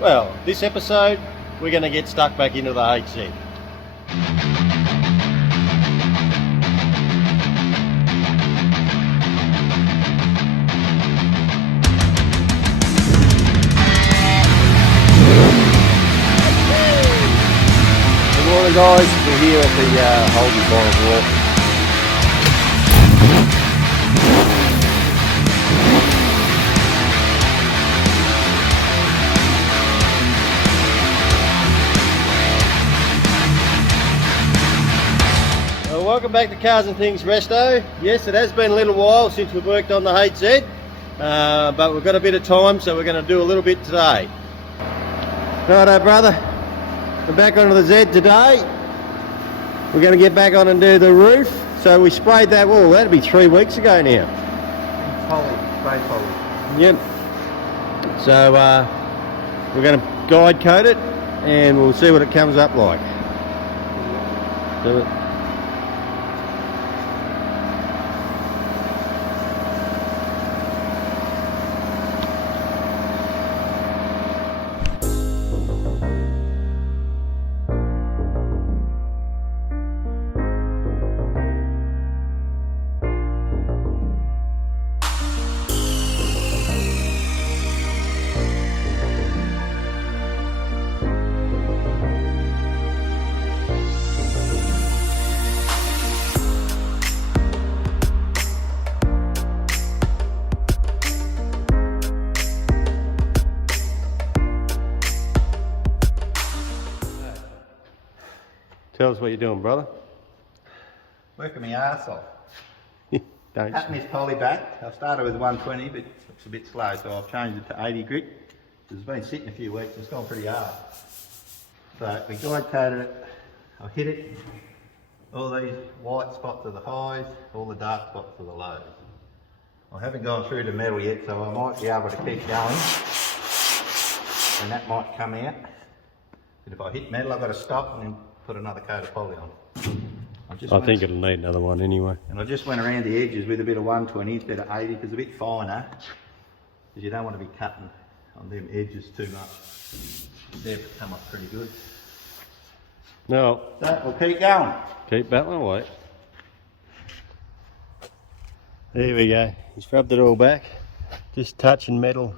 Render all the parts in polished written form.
Well, this episode we're going to get stuck back into the HZ. Good morning guys, we're here at the Holden Bottom Wharf. Welcome back to Cars and Things Resto. Yes, it has been a little while since we've worked on the HZ, but we've got a bit of time, so we're going to do a little bit today. Righto brother, we're back onto the Z today. We're going to get back on and do the roof. So we sprayed that wall, that'd be 3 weeks ago now. Spray poly. Yep. So we're going to guide coat it and we'll see what it comes up like. Do it. Tell us what you're doing, brother. Working my arse off. Don't. Cutting this poly back. I started with 120, but it's a bit slow, so I've changed it to 80 grit. It's been sitting a few weeks, it's gone pretty hard. So we guide coated it, I hit it. All these white spots are the highs, all the dark spots are the lows. I haven't gone through the metal yet, so I might be able to keep going. And that might come out. But if I hit metal, I've got to stop and then put another coat of poly on. I think it'll need another one anyway. And I just went around the edges with a bit of 120 instead of 80 because it's a bit finer. Because you don't want to be cutting on them edges too much. They've come up pretty good. No. So we'll keep going. Keep battling away. There we go. He's rubbed it all back. Just touching metal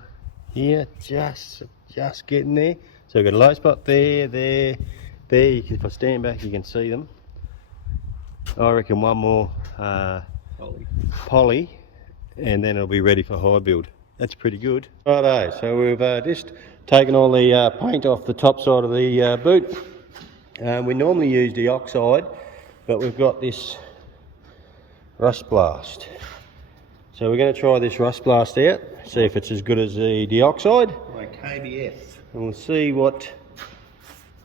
here. Just getting there. So we've got a low spot there. There, if I stand back you can see them. I reckon one more poly and then it'll be ready for high build. That's pretty good. Righto, so we've just taken all the paint off the top side of the boot. We normally use dioxide, but we've got this rust blast. So we're going to try this rust blast out, see if it's as good as the dioxide. Like KBS. And we'll see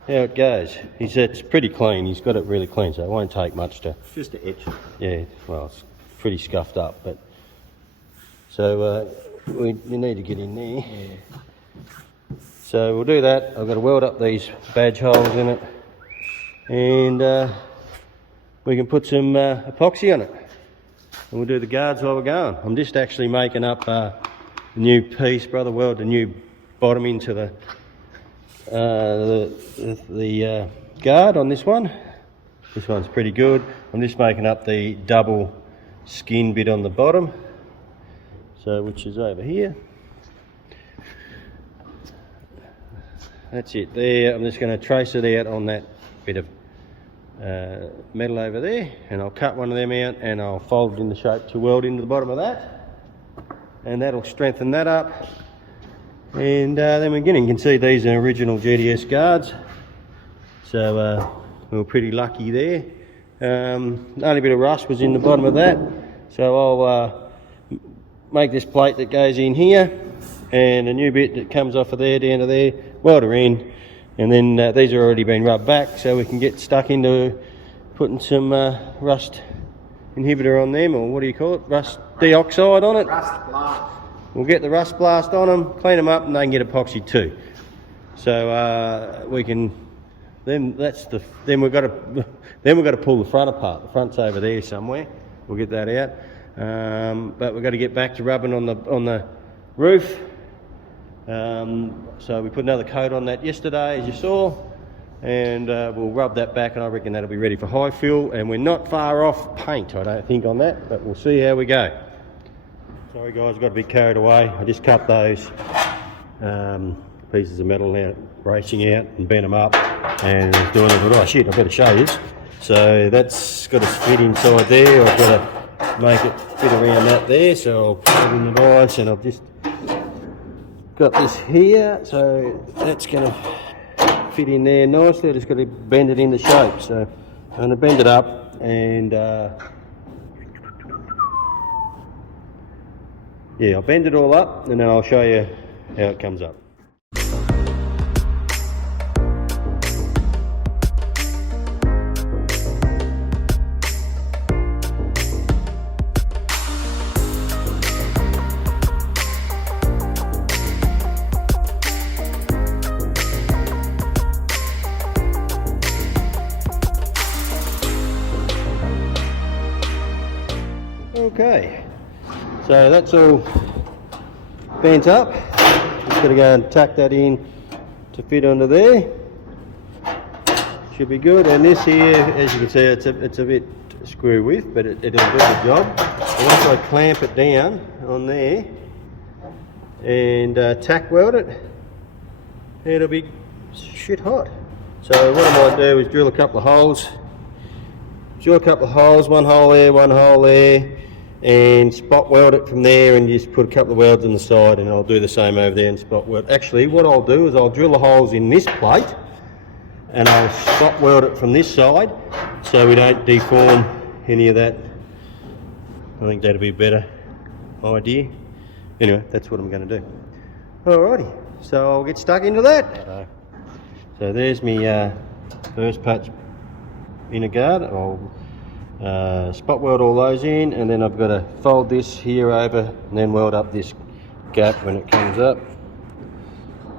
how it goes. It's pretty clean, he's got it really clean, so it won't take much to... Just to etch. Yeah, well, it's pretty scuffed up, but... So, you need to get in there. Yeah. So we'll do that. I've got to weld up these badge holes in it. And we can put some epoxy on it. And we'll do the guards while we're going. I'm just actually making up a new piece, brother, weld a new bottom into the guard on this one. This one's pretty good. I'm just making up the double skin bit on the bottom, so which is over here. That's it there. I'm just going to trace it out on that bit of metal over there, and I'll cut one of them out and I'll fold it in the shape to weld into the bottom of that, and that'll strengthen that up. And then again, you can see these are original GDS guards, so we were pretty lucky there. Only bit of rust was in the bottom of that, so I'll make this plate that goes in here and a new bit that comes off of there down to there, weld her in, and then these are already been rubbed back, so we can get stuck into putting some rust inhibitor on them, or what do you call it, rust dioxide on it. Rust blast. We'll get the rust blast on them, clean them up, and they can get epoxy too. So we can. Then we've got to pull the front apart. The front's over there somewhere. We'll get that out. But we've got to get back to rubbing on the roof, So we put another coat on that yesterday, as you saw, and we'll rub that back, and I reckon that'll be ready for high fill. And we're not far off paint, I don't think, on that, but we'll see how we go. Sorry guys, got a bit carried away. I just cut those pieces of metal now, racing out, and bent them up, and doing it. Oh shit, I better show you. So that's got to fit inside there. I've got to make it fit around that there, so I'll put it in the vise, and I've just got this here, so that's going to fit in there nicely. I just got to bend it into shape. So I'm going to bend it up, and yeah, I'll bend it all up, and then I'll show you how it comes up. Okay, so that's all bent up. Just got to go and tuck that in to fit under there. Should be good. And this here, as you can see, it's a bit screw with, but it'll do the job. And once I clamp it down on there and tack weld it, it'll be shit hot. So what I might do is drill a couple of holes. One hole there, and spot weld it from there, and just put a couple of welds on the side, and I'll do the same over there and spot weld. Actually, what I'll do is I'll drill the holes in this plate, and I'll spot weld it from this side, so we don't deform any of that. I think that'll be a better idea. Anyway, that's what I'm going to do. Alrighty, so I'll get stuck into that. So there's my first patch inner guard. I'll spot weld all those in, and then I've got to fold this here over and then weld up this gap when it comes up.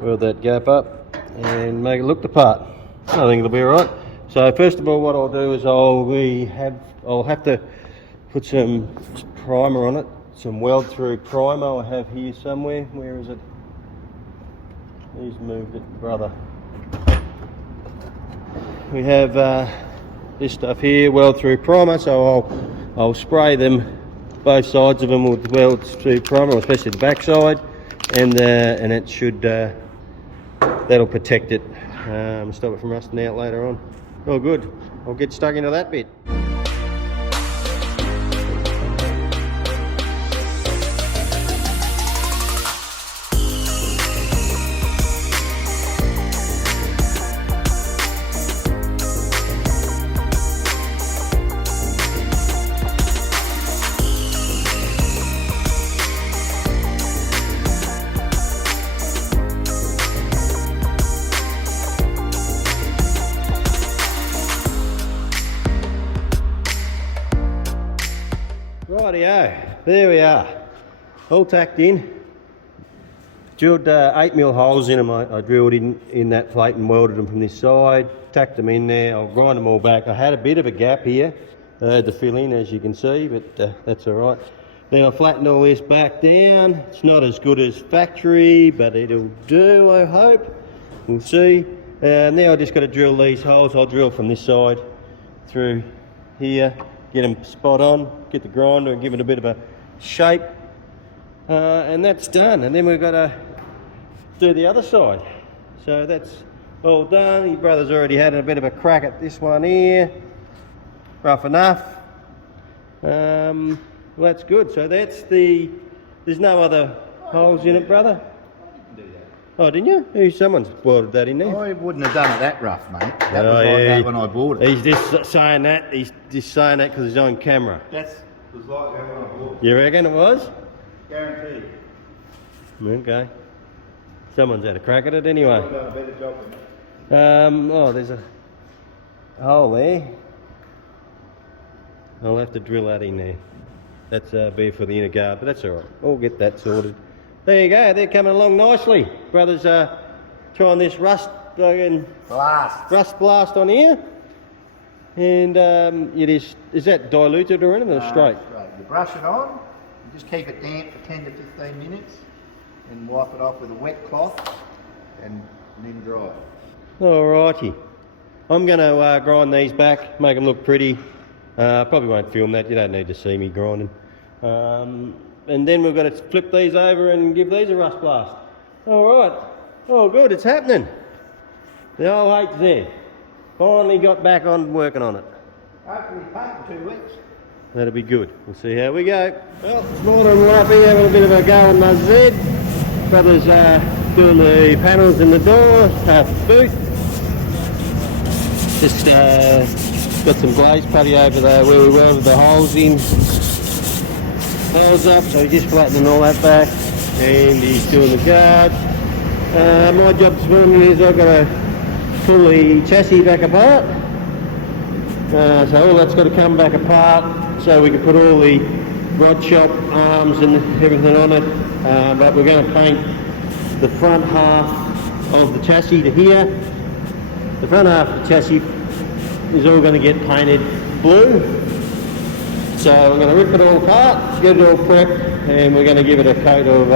Weld that gap up and make it look the part. I think it'll be alright. So first of all, what I'll do is I'll have to put some primer on it, some weld through primer I have here somewhere. Where is it? He's moved it, brother. We have this stuff here, weld through primer, so I'll spray them, both sides of them with weld through primer, especially the back side, and it should that'll protect it, stop it from rusting out later on. Oh good, I'll get stuck into that bit. Rightio, there we are, all tacked in. Drilled 8mm holes in them. I drilled in that plate and welded them from this side, tacked them in there. I'll grind them all back. I had a bit of a gap here I had to fill in, as you can see, but that's alright. Then I flattened all this back down. It's not as good as factory, but it'll do, I hope. We'll see. Now I just got to drill these holes. I'll drill from this side through here, get them spot on, get the grinder and give it a bit of a shape, and that's done. And then we've got to do the other side. So that's all done. Your brother's already had a bit of a crack at this one here. Rough enough. Well, that's good. So that's there's no other holes in it, brother? Oh, didn't you? Someone's welded that in there. I wouldn't have done it that rough, mate. That was like that when I bought it. He's just saying that. He's just saying that because he's on camera. That was like that when I bought it. You reckon it was? Guaranteed. Okay. Someone's had a crack at it anyway. I've done a better job than that. Oh, there's a hole there. I'll have to drill that in there. That's be for the inner guard, but that's all right. We'll get that sorted. There you go. They're coming along nicely. Brother's trying this rust blast on here, and is that diluted or anything, or straight? Straight. You brush it on. You just keep it damp for 10 to 15 minutes. and wipe it off with a wet cloth and then dry. Alrighty. I'm going to grind these back, make them look pretty. Probably won't film that, you don't need to see me grinding. And then we've got to flip these over and give these a rust blast. Alright. Oh good, it's happening. The old HZ. Finally got back on working on it. Hopefully paint in 2 weeks. That'll be good. We'll see how we go. Well, Smaller and Luffy having a bit of a go on my Z. Brother's doing the panels in the door, boot. Just got some glaze putty over there where we were with the holes in. Holes up, so he's just flattening all that back. And he's doing the guard. My job this morning is I've got to pull the chassis back apart. So all that's got to come back apart so we can put all the rod shop arms and everything on it. But we're going to paint the front half of the chassis to here. The front half of the chassis is all going to get painted blue. So I'm going to rip it all apart, get it all prepped, and we're going to give it a coat of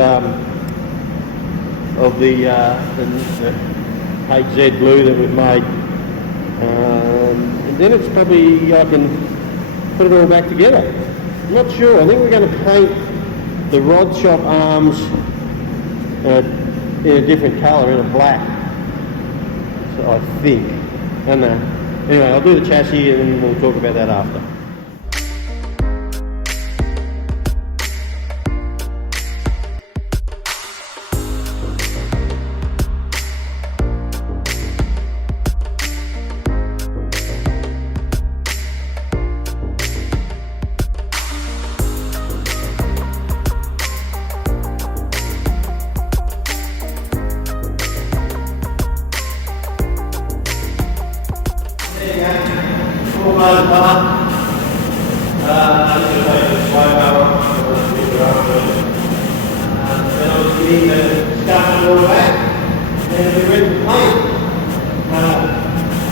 the HZ blue that we've made. And then it's probably, I can put it all back together. I'm not sure, I think we're going to paint the rod shop arms in a different colour, in a black. So I think, I don't know. Anyway, I'll do the chassis and we'll talk about that after.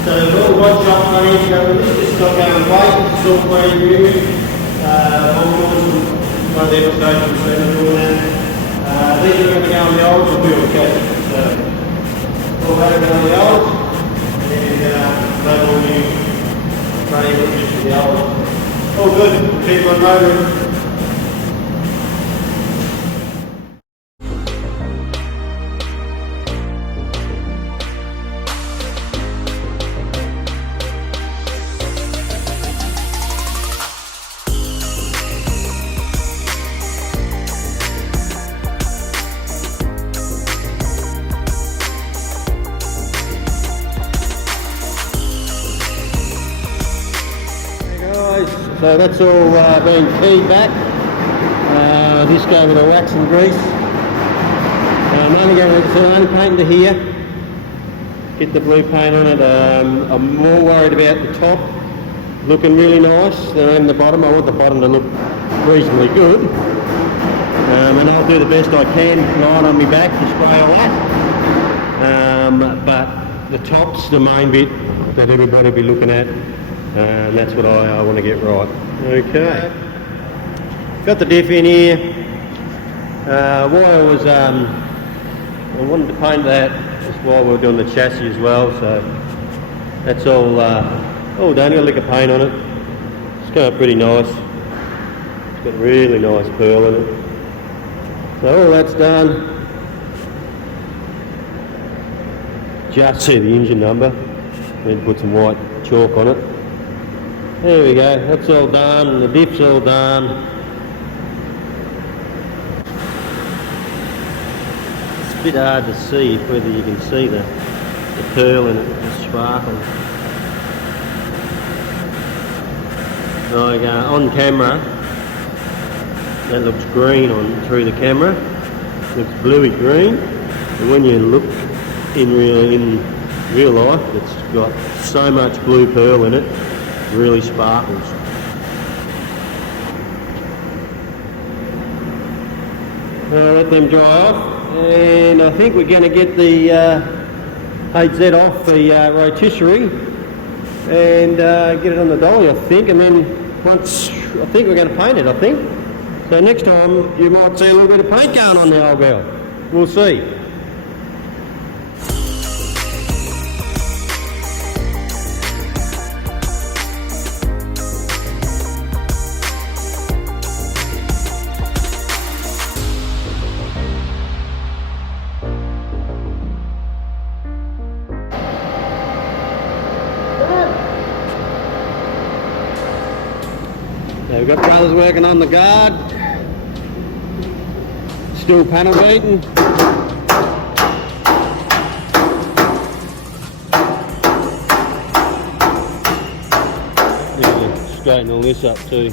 So there's all rod shop money, this is not going to wait, it's all brand new. One of the episodes we've been doing that. These are going to go on the old or build chassis. So all that are going on the old, and they will new running just for the old. All good, keep on motoring. So that's all being keyed back. This going with a wax and grease. I'm only going to paint to here. Get the blue paint on it. I'm more worried about the top looking really nice than the bottom. I want the bottom to look reasonably good. And I'll do the best I can lying on my back to spray all that. But the top's the main bit that everybody will be looking at. And that's what I want to get right. Okay. Got the diff in here. While I wanted to paint that just while we were doing the chassis as well. So that's all done. Got a lick of paint on it. It's going pretty nice. It's got really nice pearl in it. So all that's done. Just see the engine number. Then put some white chalk on it. There we go, that's all done, the diff's all done. It's a bit hard to see whether you can see the pearl in it, the sparkle. Like on camera, that looks green through the camera, it looks bluey green, and when you look in real life, it's got so much blue pearl in it. Really sparkles. Let them dry off, and I think we're going to get the HZ off the rotisserie and get it on the dolly, I think, and then once, I think we're going to paint it, I think. So next time you might see a little bit of paint going on the old girl. We'll see. So we've got brothers working on the guard, still panel beating. Yeah, straighten all this up too.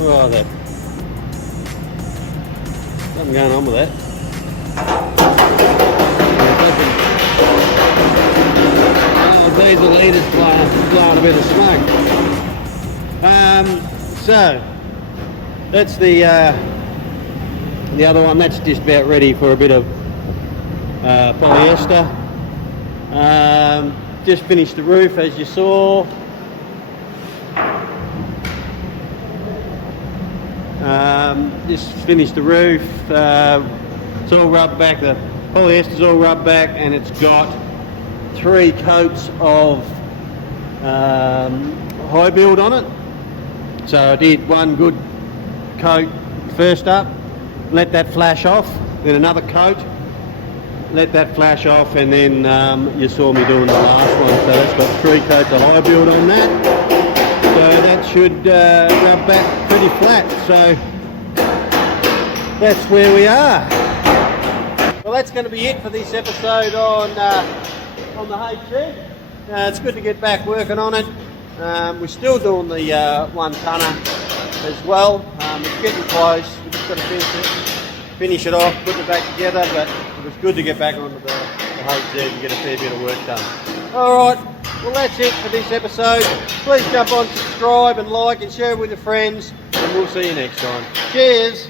Oh, that. Something going on with that. Oh, diesel leader's blowing a bit of smoke. So that's the other one. That's just about ready for a bit of polyester. Just finished the roof, as you saw. Just finished the roof. It's all rubbed back. The polyester's all rubbed back, and it's got 3 coats of high build on it. So I did one good coat first up, let that flash off, then another coat, let that flash off, and then you saw me doing the last one. So that's got 3 coats of high build on that. So that should rub back pretty flat. So that's where we are. Well, that's going to be it for this episode on the HG. It's good to get back working on it. We're still doing the 1 tonner as well. It's getting close. We've just got to finish it off, put it back together, but it was good to get back onto the HG and get a fair bit of work done. Alright, well that's it for this episode. Please jump on, subscribe and like and share it with your friends, and we'll see you next time. Cheers!